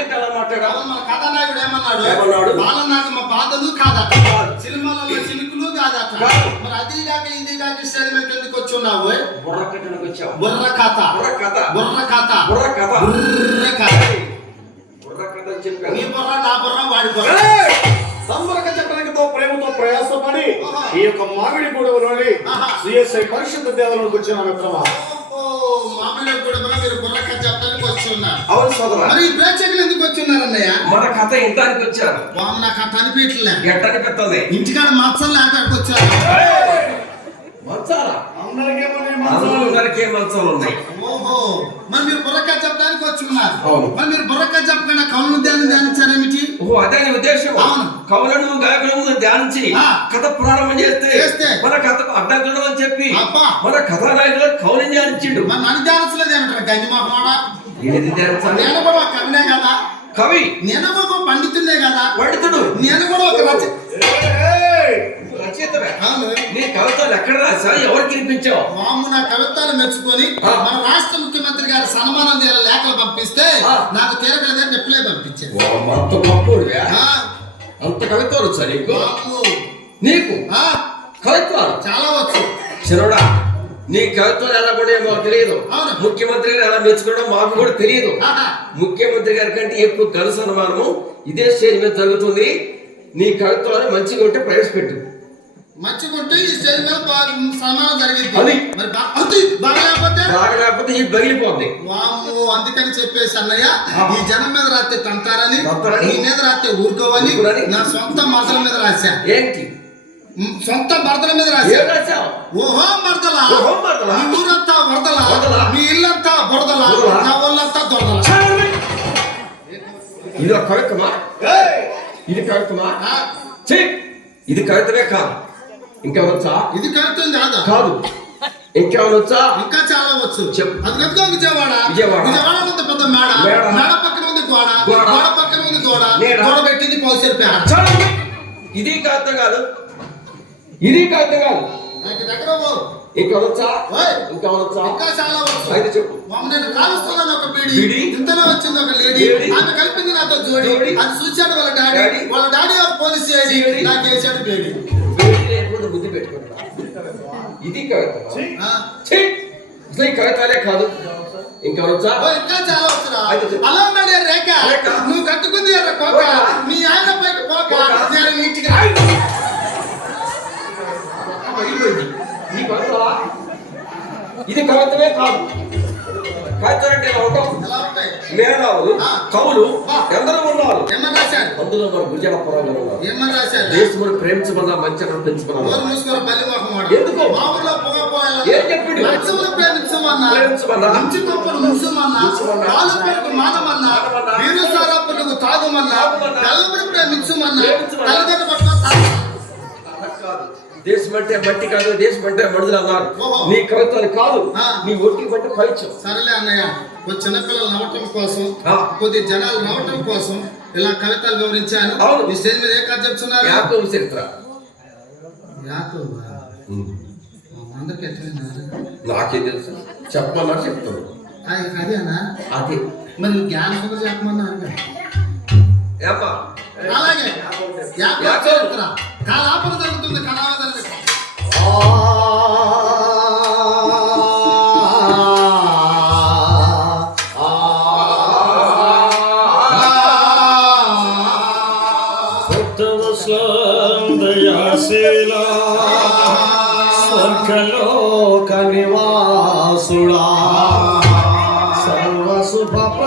మన కథానాయకుడు ఏమన్నాడు? ఏమన్నాడు? బాలన్నాడు మా బాధలు కాదట. సినిమాలలో చినుకులు కాదట. మరి కాక ఇది కాక ఎందుకు బుర్ర కథలకు వచ్చావు. బుర్ర కథ. బుర్ర కథ. బుర్ర కథ. బుర్ర కథ. బుర్ర కథ. బుర్ర కథ చెప్పాను. నీ బుర్ర నా బుర్ర వాడి బుర్ర. సంబరక చెప్పడంతో ప్రేమతో ప్రయాసపడి ఈ యొక్క మామిడి గూడెంలోని సిఎస్ఐ దేవాలయం వచ్చిన మిత్రమా? మామిడి గూడెం ఉన్నారు అవును సోదరా. మరి ఈ ప్రేక్షకులు ఎందుకు వచ్చి ఉన్నారన్నయ్య మన కథ ఇంటానికి వచ్చారు. వాము నాకు కథ అనిపించలే పెత్తది ఇంటికాడ మచ్చలు లేకపోతే వచ్చారు. అందరికీ ఉన్నాయి. ఓహో మరి మీరు బుర్రక చెప్పడానికి వచ్చి ఉన్నారు అవును. మరి మీరు బుర్రక చెప్పకుండా కౌలు ధ్యానం ధ్యానించారేమిటి ఓ అదే ఉద్దేశం. అవును. కవులను గాయకులను ధ్యానించి ఆ. కథ ప్రారంభం చేస్తే చేస్తే. మన కథకు అడ్డంకులు అని చెప్పి. మన కథానాయకులు కవులను ధ్యానించిండు. మరి నన్ను ధ్యానించలేదు ఏమిటారు? గంజి మొహమాడ ఏది నేను కూడా ఒక కవినే కదా. కవి. నేను కూడా ఒక పండితుడే కదా. పండితుడు. నేను కూడా ఒక రచ ఏయ్! రచయితవే. అవును నీ కవితలు ఎక్కడ రాసా ఎవరికి వినిపించావు? వాము నా కవిత్వాలు మెచ్చుకొని. మన రాష్ట్ర ముఖ్యమంత్రి గారి సన్మానం చేయాలి లేఖలు పంపిస్తే. నాకు తీరకలేదని రిప్లై పంపించారు. అంత గొప్పోడివే? ఆ, అంత కవిత్వాలు వచ్చా నీకు. నీకు? ఆ, కవిత్వాలు? చాలా వచ్చు. చిన్నడా? నీ కవిత్వాలు ఎలా కూడా మాకు తెలియదు. ముఖ్యమంత్రి గారు ఎలా మెచ్చుకోవడం మాకు కూడా తెలియదు. ముఖ్యమంత్రి గారి కంటే ఎక్కువ ఘన సన్మానము ఇదే స్టేజ్ మీద జరుగుతుంది నీ కవిత్వాలు మంచిగా ఉంటే ప్రవేశపెట్టు మంచిగుంటే ఈ స్టేజ్ మీద బా- సన్మానం జరిగింది అది. మరి ఈ బగిలిపోద్ది వాము అందుకని చెప్పేసి అన్నయ్య ఈ జనం మీద రాస్తే తంతారని తంతారని. నీ మీద రాస్తే ఊరుకోవని ఊరుకోవని. నా సొంత మరదల మీద రాశా ఏంటి సొంత మరదల మీద రాశావు? ఓహో మరదలా? మీ ఊరంతా వరదలా? మీ ఇల్లంతా బురదలా? నా ఒళ్ళంతా దొరదలా? ఇది కవిత్వమా! ఇది కవిత్వమా! ఇది కవితమే కాదు. ఇంకెవరొచ్చా ఇది కవిత్వం కాదా? కాదు. ఇంకెవరొచ్చా ఇంకా చాలా వచ్చు. అది కనుక విజయవాడ. విజయవాడ. విజయవాడ ఉంది పెద్ద మేడ. మేడ. పక్కన ఉంది గోడ. గోడ. పక్కన ఉంది గోడ. గోడ పెట్టింది పౌసరి ఇది కవిత్వం కాదు. ఇది కాదు. ఇంకెవరొచ్చా ఇంకా చాలా వచ్చు. అయితే చెప్పు. మమ్మ నేను కాలుస్తున్నాను ఒక బీడి బీడి. ఇంతలో వచ్చింది ఒక లేడీ. ఆమె కలిపింది నాతో జోడి. అది చూశాడు వాళ్ళ డాడీ. వాళ్ళ డాడీ పోలీస్ చేసి. నాకు బేడి బుద్ధి పెట్టుకుంటా ఇది కవితలే కాదు. ఇంకా చాలా. అలా ఉన్నాడు రేఖ. రేఖ. నువ్వు కట్టుకుంది ఎర్ర కోక. కోక. మీ ఆయన పైకి పోక. పోక. నేను ఇంటికి ఇది ఇది కవితలా? ఇది కవిత్వమే కాదు. కవిత్వం అంటే ఇలా ఉంటాం ఆ. కవులు. ఎందరో ఉన్నారు. అందులో మన ఏమని రాశారు? దేశమును ప్రేమించమన్నా మొహం వాడు. ఎందుకు? ఏం చెప్పిండు? మంచి తాగుమన్నా. తెల్లబడి ప్రేమించమన్నా. తల్లిదండ్రుల. దేశం అంటే మట్టి కాదు దేశం అంటే మనుషులు అన్నారు. నీ కవిత్వాలు కాదు. నీ ఒట్టికి బట్టి పైచం సరేలే అన్నయ్య కొద్ది చిన్నపిల్లలు నవ్వటం కోసం. కొద్ది జనాలు నవ్వటం కోసం ఇలా కవితలు వివరించాను. అవును. ఈ స్టేజ్ మీద ఏ కథ చెప్తున్నారు? యాకవ చరిత్ర. నాకే తెలుసు. చెప్పమన్నారు చెప్తాను. అది అదేనా అది. మరి జ్ఞానం చెప్పమన్నారు అలాగే. యాకోబు చరిత్ర. కాలాపన జరుగుతుంది ఉత్తమ సందయాశీల స్వర్గలోక నివాసుడా సర్వశుభప్రదా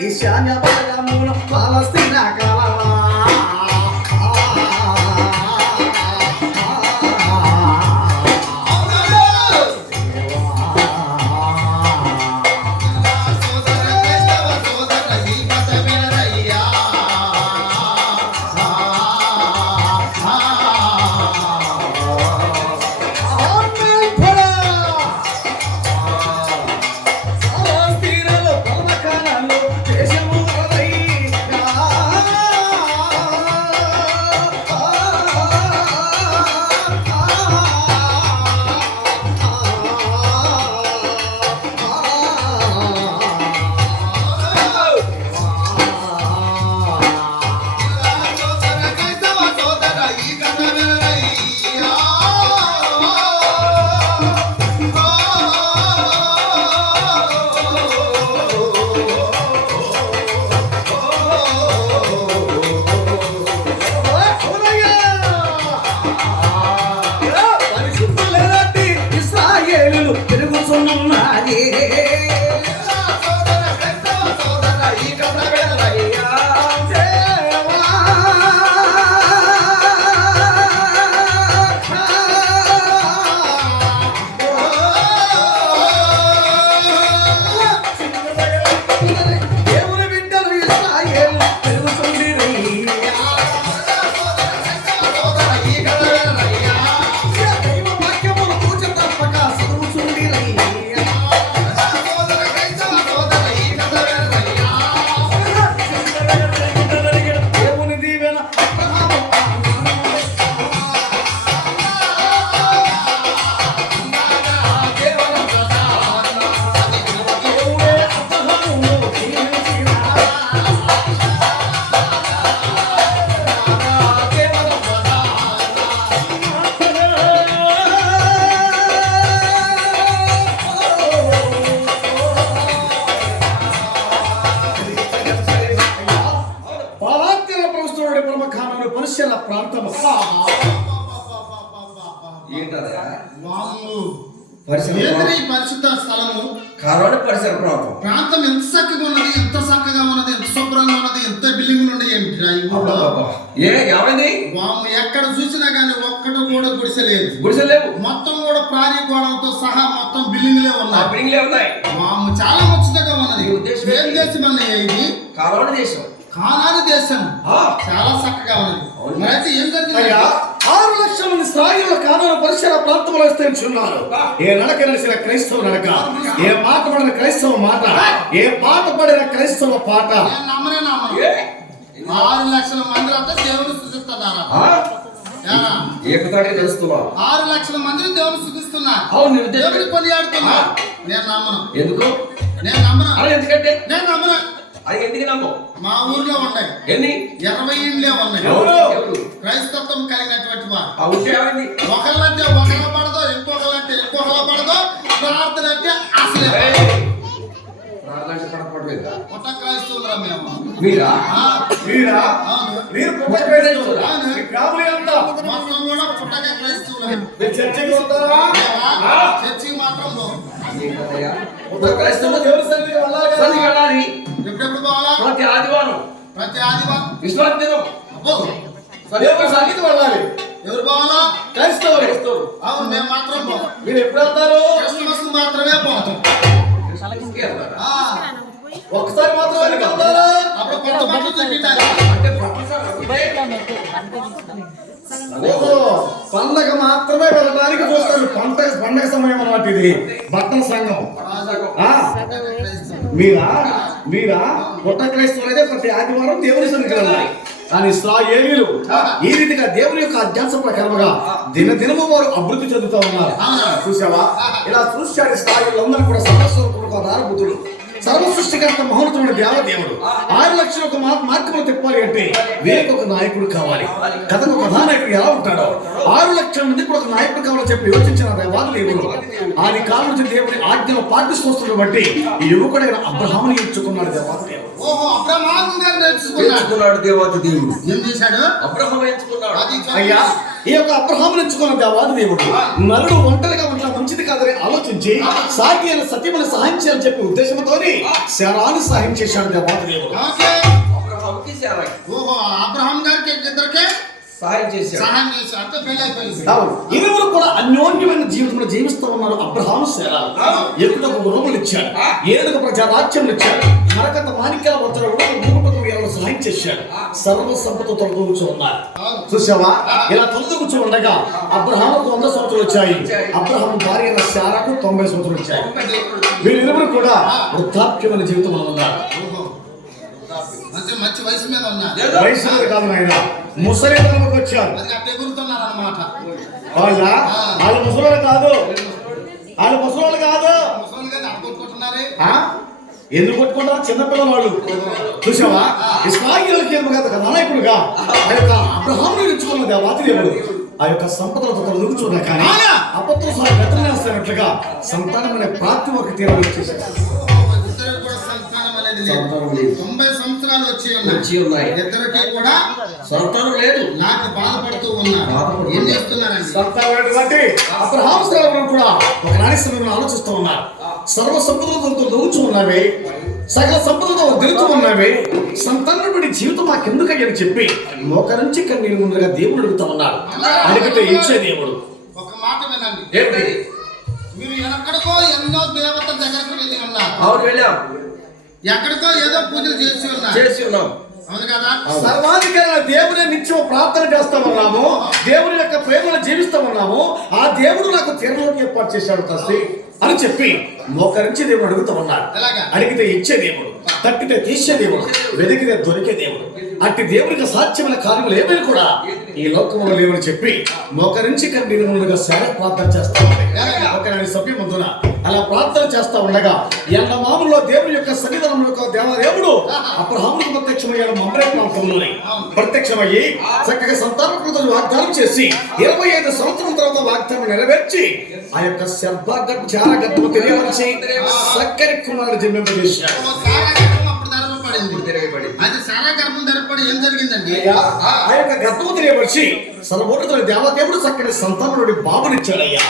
ఈశాన్య భాగమున పాలస్తీనా పరిశుద్ధ స్థలము? కారోడి పరిసర ప్రాంతం. ప్రాంతం ఎంత చక్కగా ఉన్నది ఎంత చక్కగా ఉన్నది ఎంత శుభ్రంగా ఉన్నది ఎంత బిల్డింగులు ఉన్నాయి ఏంటి ఈ ఊళ్ళో? ఏ ఏమైంది? వాము ఎక్కడ చూసినా గానీ ఒక్కటి కూడా గుడిసెలేదు. గుడిసెలు లేవు మొత్తం కూడా ప్రారీ గోడలతో సహా మొత్తం బిల్డింగులే ఆ ఉన్నాయి బిల్డింగ్లే ఉన్నాయి. వాము చాలా ముచ్చటగా ఉన్నది. ఏం? దేశం అన్నయ్య ఇది? కారోడి దేశం. కానాని దేశం ఆ, చాలా చక్కగా ఉన్నది అవును. మరైతే ఏం జరిగింది అయ్యా ఆరు లక్షల మంది స్థాయిలో కానుల పరిసర ప్రాంతంలో విస్తరించున్నారు ఏ నడక నడిచిన క్రైస్తవ నడక ఏ మాట పడిన క్రైస్తవ మాట ఏ పాట పడిన క్రైస్తవ పాట? ఆరు లక్షల మంది అంతా దేవుని స్థుతిస్తున్నారా? ఏకతాటి ఆరు లక్షల మందిని దేవుని స్థుతిస్తున్నారు అవును దేవుని కొనియాడుతున్నా. నేను నమ్మను. ఎందుకు? నేను నమ్మను. అలా ఎందుకంటే? నేను నమ్మను. అది ఎందుకు నమ్మవు? మా ఊర్లో ఉన్నాయి. ఎన్ని? ఇరవై ఇండ్లే ఉన్నాయి. క్రైస్తత్వం కలిగినటువంటి వారు. ఒకళ్ళంటే అంటే అసలే? పుట్ట క్రైస్తవులరా మేము మీరా? ఆ, మీరా? అవును. మీరు పుట్ట క్రైస్తవులా? మీ ఫ్యామిలీ అంతా? మొత్తం కూడా పుట్టక క్రైస్తవులే. మీరు చర్చికి వస్తారా? మేమా? చర్చికి మాత్రం పోము. ఏంటయ్యా? ఒక క్రైస్తవులు దేవుని సన్నిధికి వెళ్ళాలి కదా? సన్నిధికి వెళ్ళాలి ఎప్పుడెప్పుడు పోవాలా? ప్రతి ఆదివారం. ప్రతి ఆదివారం. విశ్వాస దినం. అబ్బో. దేవుని సన్నిధికి వెళ్ళాలి. ఎవరు పోవాలా క్రైస్తవులు. అవును మేము మాత్రం పోం మీరు ఎప్పుడు వెళ్తారు? క్రిస్మస్ మాత్రమే పోతాం. ఒకసారి మాత్రం వెళ్ళి వెళ్తారా? అప్పుడు కొత్త ఓహో పండగ మాత్రమే వెళ్ళడానికి చూస్తారు. పండగ పండగ సమయం అన్నమాట ఇది బట్టల సంఘం. ఆ, మీరా? మీరా? పుట్ట క్రైస్తవులు అయితే ప్రతి ఆదివారం దేవుని సన్నిధికి వెళ్ళాలి. కానీ ఇస్రాయేలీలు ఈ రీతిగా దేవుని యొక్క అధ్యాస ప్రకారముగా దినదినము వారు అభివృద్ధి చెందుతూ ఉన్నారు. చూసావా ఇలా చూశాడు అందరూ కూడా సర్వస్వరూపుడు బుద్ధుడు సర్వ సృష్టికర్త మహోన్నతుడు దేవదేవుడు ఆరు లక్షలకు మా మార్గంలో తిప్పాలి అంటే వీరికి ఒక నాయకుడు కావాలి. కథకు కథానాయకుడు ఎలా ఉంటాడో? ఆరు లక్షల మంది కూడా ఒక నాయకుడు కావాలని చెప్పి యోచించిన దేవాదులు ఎవరు? ఆది కాలం నుంచి దేవుని ఆజ్ఞలు పాటిస్తూ బట్టి ఈ యువకుడైన అబ్రహాముని ఎంచుకున్నాడు దేవాదేవుడు ఓహో అబ్రహాము గారు నేర్చుకున్నాడు. ఎంచుకున్నాడు దేవత దేవుడు. ఏం చేశాడు? అబ్రహం ఎంచుకున్నాడు అది అయ్యా ఈ యొక్క అబ్రహాం ఎంచుకున్న దేవాది దేవుడు. నరుడు ఒంటరిగా ఉండడం మంచిది కాదని ఆలోచించి సాటి అయిన సత్యమని సహాయం చేయాలని చెప్పి ఉద్దేశంతోని శరాన్ని సహాయం చేశాడు దేవాది దేవుడు. అబ్రహాముకి శారాకి ఓహో అబ్రహాం గారికి ఇద్దరికే సహాయం చేశాడు. సహాయం చేసి అంటే పెళ్ళి అయిపోయింది. అవును. ఇరువురు కూడా అన్యోన్యమైన జీవితంలో జీవిస్తూ ఉన్నారు అబ్రహాం శరా ఎక్కుటకు గుర్రములు ఇచ్చాడు. ఏడుగు ప్రజారాజ్యం ఇచ్చాడు. మరకత మాణిక్యాల వద్దరు మూగుటకు వీళ్ళను సహాయం చేశాడు? సర్వ సంపద తొలగూర్చు ఉన్నారు. చూసావా? ఇలా తొలగూర్చు ఉండగా అబ్రహాముకు వంద సంవత్సరాలు వచ్చాయి. అబ్రహాం భార్య శారాకు తొంభై సంవత్సరాలు వచ్చాయి. వీళ్ళిరువురు కూడా వృద్ధాప్యమైన జీవితంలో ఉన్నారు. మంచి వయసు మీద ఉన్నారు. వయసు మీద కాదు ఆయన ముసలితనంలోకి వచ్చారు అది అట్టే గురుతున్నారు అనమాట వాళ్ళ వాళ్ళు ముసలోళ్ళు కాదు. వాళ్ళు కాదు. ముసలి ఆ? ఎందుకు కొట్టుకుంటారు? చిన్నపిల్లల వాళ్ళు చూసావా ఇస్రాయిలకి కదా నాయకుడుగా. ఆ యొక్క ఎంచుకున్న దేవాతి దేవుడు ఆ యొక్క సంపదలతో తను చూడ కానీ అబద్ధం సహా గతనేస్తున్నట్లుగా సంతానం అనే ప్రాప్తి ఒక తీరం కూడా సంతానం లేదు. సంవత్సరాలు వచ్చి వచ్చి ఉన్నాయి. ఇద్దరికి కూడా సంతానం లేదు. నాకు బాధపడుతూ ఉన్నారు. ఏం ఉన్నారు. చేస్తున్నారండి? సంతానం అబ్రహాం స్థలం కూడా ఒక నాణ్య సమయంలో ఆలోచిస్తూ ఉన్నారు. సర్వ సంపదలతో దొరుకుతూ ఉన్నావే సకల సంపదలతో దిగుతూ ఉన్నావే సంతానం బట్టి జీవితం మాకెందుకయ్యని చెప్పి మోకరించి కన్నీరు ముందుగా దేవుడు అడుగుతా ఉన్నాడు అడిగితే ఇచ్చే దేవుడు. ఒక మాట వినండి. ఏంటి? మీరు ఎక్కడికో ఎన్నో దేవతల దగ్గరకు వెళ్ళి ఉన్నారు. అవును వెళ్ళాం. ఎక్కడికో ఏదో పూజలు చేసి ఉన్నారు. చేసి ఉన్నాం. అవును కదా? సర్వాధికారి దేవుని నిత్యం ప్రార్థన చేస్తామన్నాము. దేవుని యొక్క ప్రేమను జీవిస్తామన్నాము. ఆ దేవుడు నాకు తీరలోకి ఏర్పాటు చేశాడు తస్తి అని చెప్పి మోకరించి దేవుడు అడుగుతూ ఉన్నాడు? అడిగితే ఇచ్చే దేవుడు తట్టితే తీసే దేవుడు వెతికితే దొరికే దేవుడు. అట్టి దేవుడికి సాధ్యమైన కార్యములు ఏమైనా కూడా ఈ లోకంలో లేవని చెప్పి మోకరించి కన్నీరుగా సేవ ప్రార్థన చేస్తా ఎలాగా? ఒక సభ్య ముందున అలా ప్రార్థన చేస్తా ఉండగా ఎండ మామూలులో దేవుని యొక్క సన్నిధానం యొక్క దేవదేవుడు అబ్రహాములకు ప్రత్యక్షమయ్యాడు మమ్మరే ప్రాంతంలోని ప్రత్యక్షమయ్యి చక్కగా సంతానకృతులు వాగ్దానం చేసి ఇరవై ఐదు సంవత్సరాల తర్వాత వాగ్దానం నెరవేర్చి ఆ యొక్క చాలా గర్భము తెలియవలసి చక్కని కుమారుడు జన్మింపజేశాడు. ఓ సారా గర్భం గర్భం ధరపడి ఏం జరిగిందండి? ఆ యొక్క గర్భము తెలియవలసి సర్వోన్నతుడు దేవదేవుడు చక్కని సంతానుడి బాబునిచ్చాడయ్యా.